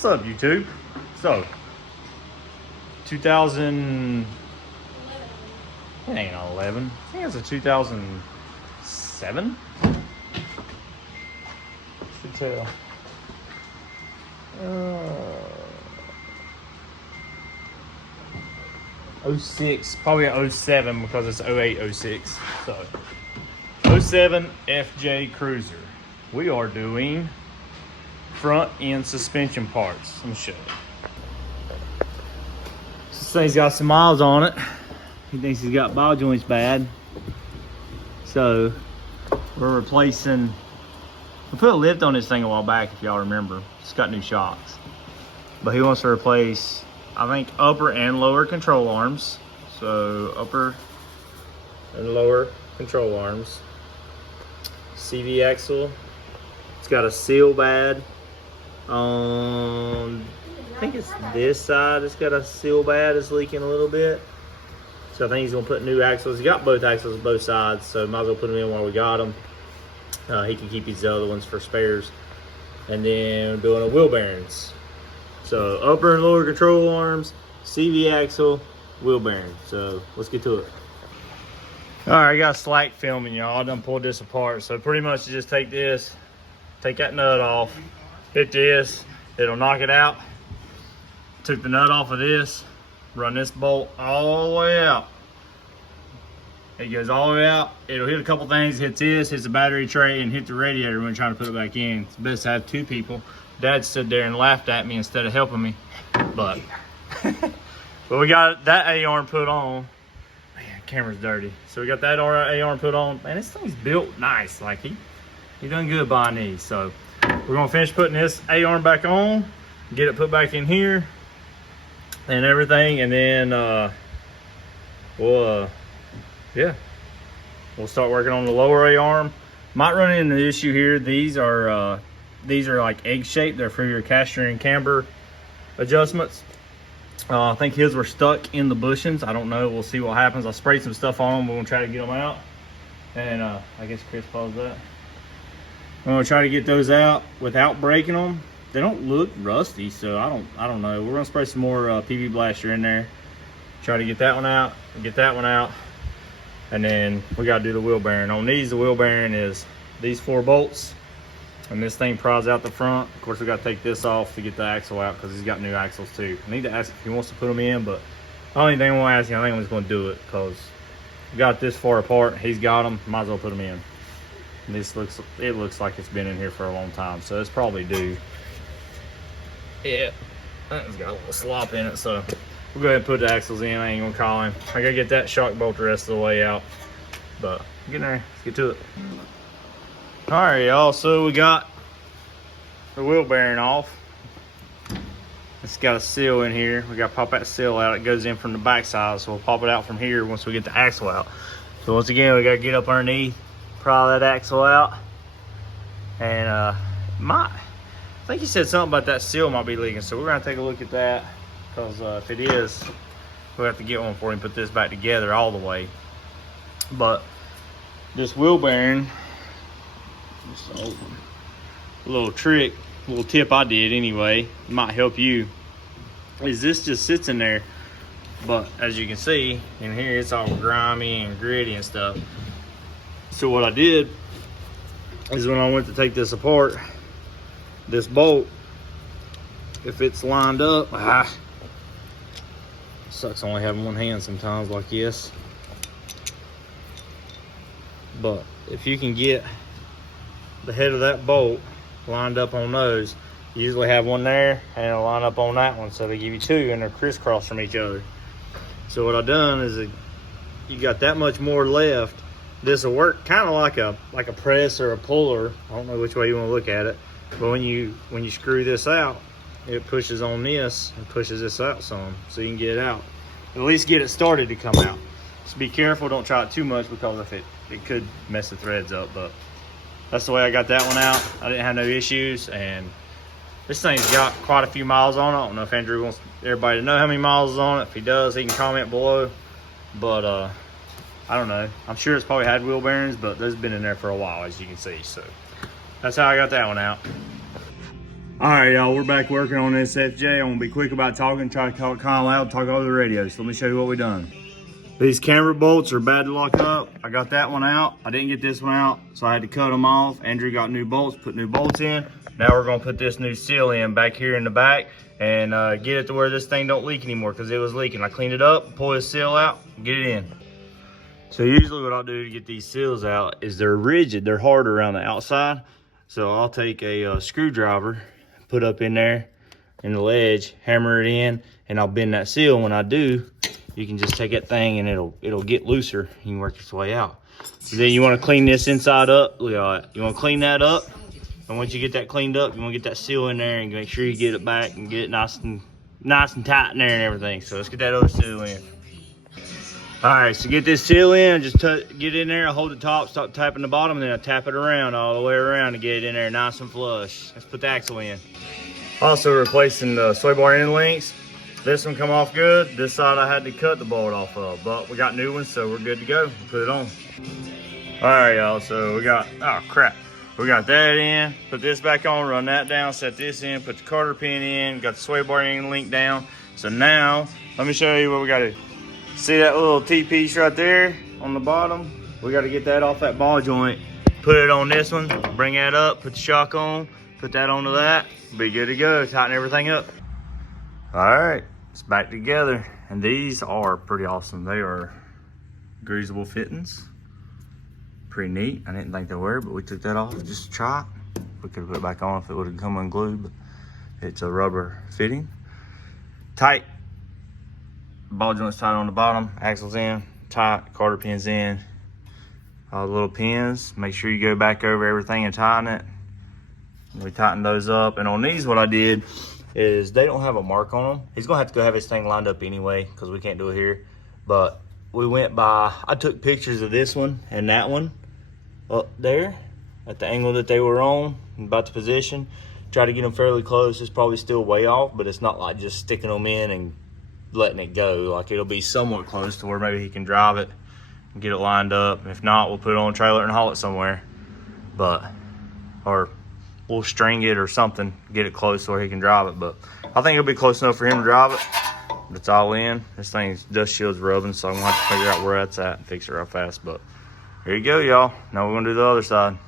What's up, YouTube? So, 2000, it ain't 11. I think it's a 2007. Should tell. 06, probably a 07 because it's 08, 06. So, 07 FJ Cruiser. We are doing front end suspension parts. Let me show you. This thing's got some miles on it. He thinks he's got ball joints bad. So we're replacing, we put a lift on this thing a while back if y'all remember. It's got new shocks. But he wants to replace, I think, upper and lower control arms. So upper and lower control arms. CV axle. It's got a seal bad on, I think it's this side. It's got a seal bad. It's leaking a little bit. So I think he's gonna put new axles. He got both axles on both sides, so might as well put them in while we got them. He can keep these other ones for spares. And then we're doing a wheel bearings. So upper and lower control arms, CV axle, wheel bearings. So let's get to it. All right, I got slack filming, y'all. I done pulled this apart. So pretty much you just take this, take that nut off, hit this, it'll knock it out. Took the nut off of this, run this bolt all the way out. It goes all the way out. It'll hit a couple things, hits this, hits the battery tray, and hit the radiator when you're trying to put it back in. It's best to have two people. Dad stood there and laughed at me instead of helping me. But we got that A-arm put on. Man, camera's dirty. So we got that A-arm put on. Man, this thing's built nice. Like he done good buying these. So we're gonna finish putting this A-arm back on, get it put back in here and everything, and then we'll start working on the lower A-arm. Might run into the issue here. These are like egg shaped. They're for your caster and camber adjustments. I think his were stuck in the bushings. I don't know. We'll see what happens. I sprayed some stuff on them. We're gonna try to get them out. And I guess Chris paused that. I'm gonna try to get those out without breaking them. They don't look rusty, so I don't know. We're gonna spray some more PV Blaster in there. Try to get that one out, get that one out. And then we gotta do the wheel bearing. On these, the wheel bearing is these 4 bolts. And this thing prods out the front. Of course, we gotta take this off to get the axle out because he's got new axles too. I need to ask if he wants to put them in, but the only thing I want to ask him, I think I'm just gonna do it because we got this far apart. He's got them, might as well put them in. And it looks like it's been in here for a long time, so it's probably due. Yeah, it's got a little slop in it, so we'll go ahead and put the axles in. I ain't gonna call him. I gotta get that shock bolt the rest of the way out. But get in there, let's get to it. All right, y'all, so we got the wheel bearing off. It's got a seal in here. We gotta pop that seal out. It goes in from the back side, so we'll pop it out from here once we get the axle out. So once again, we gotta get up underneath, pry that axle out. And I think he said something about that seal might be leaking, so we're gonna take a look at that, because if it is, we'll have to get one for him, put this back together all the way. But this wheel bearing, just a little trick, a little tip I did anyway, might help you, is this just sits in there, but as you can see in here, it's all grimy and gritty and stuff. So what I did is when I went to take this apart, this bolt, if it's lined up, sucks only having one hand sometimes like this, but if you can get the head of that bolt lined up on those, you usually have one there and it'll line up on that one, so they give you 2 and they're crisscross from each other. So what I've done is you got that much more left. This will work kind of like a press or a puller. I don't know which way you want to look at it, but when you screw this out, it pushes on this and pushes this out some, so you can get it out. At least get it started to come out. Just be careful, don't try it too much, because if it could mess the threads up. But that's the way I got that one out. I didn't have no issues, and this thing's got quite a few miles on it. I don't know if Andrew wants everybody to know how many miles is on it. If he does, he can comment below. But I don't know. I'm sure it's probably had wheel bearings, but those have been in there for a while, as you can see. So that's how I got that one out. All right, y'all, we're back working on this FJ. I'm gonna be quick about talking, try to talk kind of loud, talk over the radio. So let me show you what we done. These camber bolts are bad to lock up. I got that one out. I didn't get this one out, so I had to cut them off. Andrew got new bolts, put new bolts in. Now we're gonna put this new seal in back here in the back and get it to where this thing don't leak anymore, because it was leaking. I cleaned it up, pull this seal out, get it in. So usually what I'll do to get these seals out is they're rigid, they're hard around the outside. So I'll take a screwdriver, put up in there in the ledge, hammer it in, and I'll bend that seal. When I do, you can just take that thing and it'll get looser. You can work its way out. So then you want to clean this inside up. Look at that. You want to clean that up, and once you get that cleaned up, you want to get that seal in there and make sure you get it back and get it nice and tight in there and everything. So let's get that other seal in. All right, so get this seal in, just get in there, hold the top, stop tapping the bottom, and then I tap it around all the way around to get it in there nice and flush. Let's put the axle in. Also replacing the sway bar end links. This one come off good. This side I had to cut the bolt off of, but we got new ones, so we're good to go. We'll put it on. All right, y'all, so we got, oh crap. We got that in, put this back on, run that down, set this in, put the Carter pin in, got the sway bar end link down. So now, let me show you what we gotta do. See that little T-piece right there on the bottom? We got to get that off that ball joint, put it on this one, bring that up, put the shock on, put that onto that, be good to go, tighten everything up. All right, it's back together. And these are pretty awesome. They are greasable fittings. Pretty neat. I didn't think they were, but we took that off just to try it. We could have put it back on if it would have come unglued, but it's a rubber fitting. Tight. Ball joint's tight on the bottom, axle's in, tight, Carter pins in. All the little pins, make sure you go back over everything and tighten it. We tightened those up, and on these what I did is they don't have a mark on them. He's gonna have to go have his thing lined up anyway, because we can't do it here. But we went by, I took pictures of this one and that one up there at the angle that they were on, about the position. Try to get them fairly close. It's probably still way off, but it's not like just sticking them in and letting it go. Like, it'll be somewhat close to where maybe he can drive it and get it lined up. If not, we'll put it on a trailer and haul it somewhere. But, or we'll string it or something, get it close to where he can drive it. But I think it'll be close enough for him to drive it. It's all in. This thing's dust shield's rubbing, so I'm gonna have to figure out where that's at and fix it real fast. But here you go, y'all. Now we're gonna do the other side.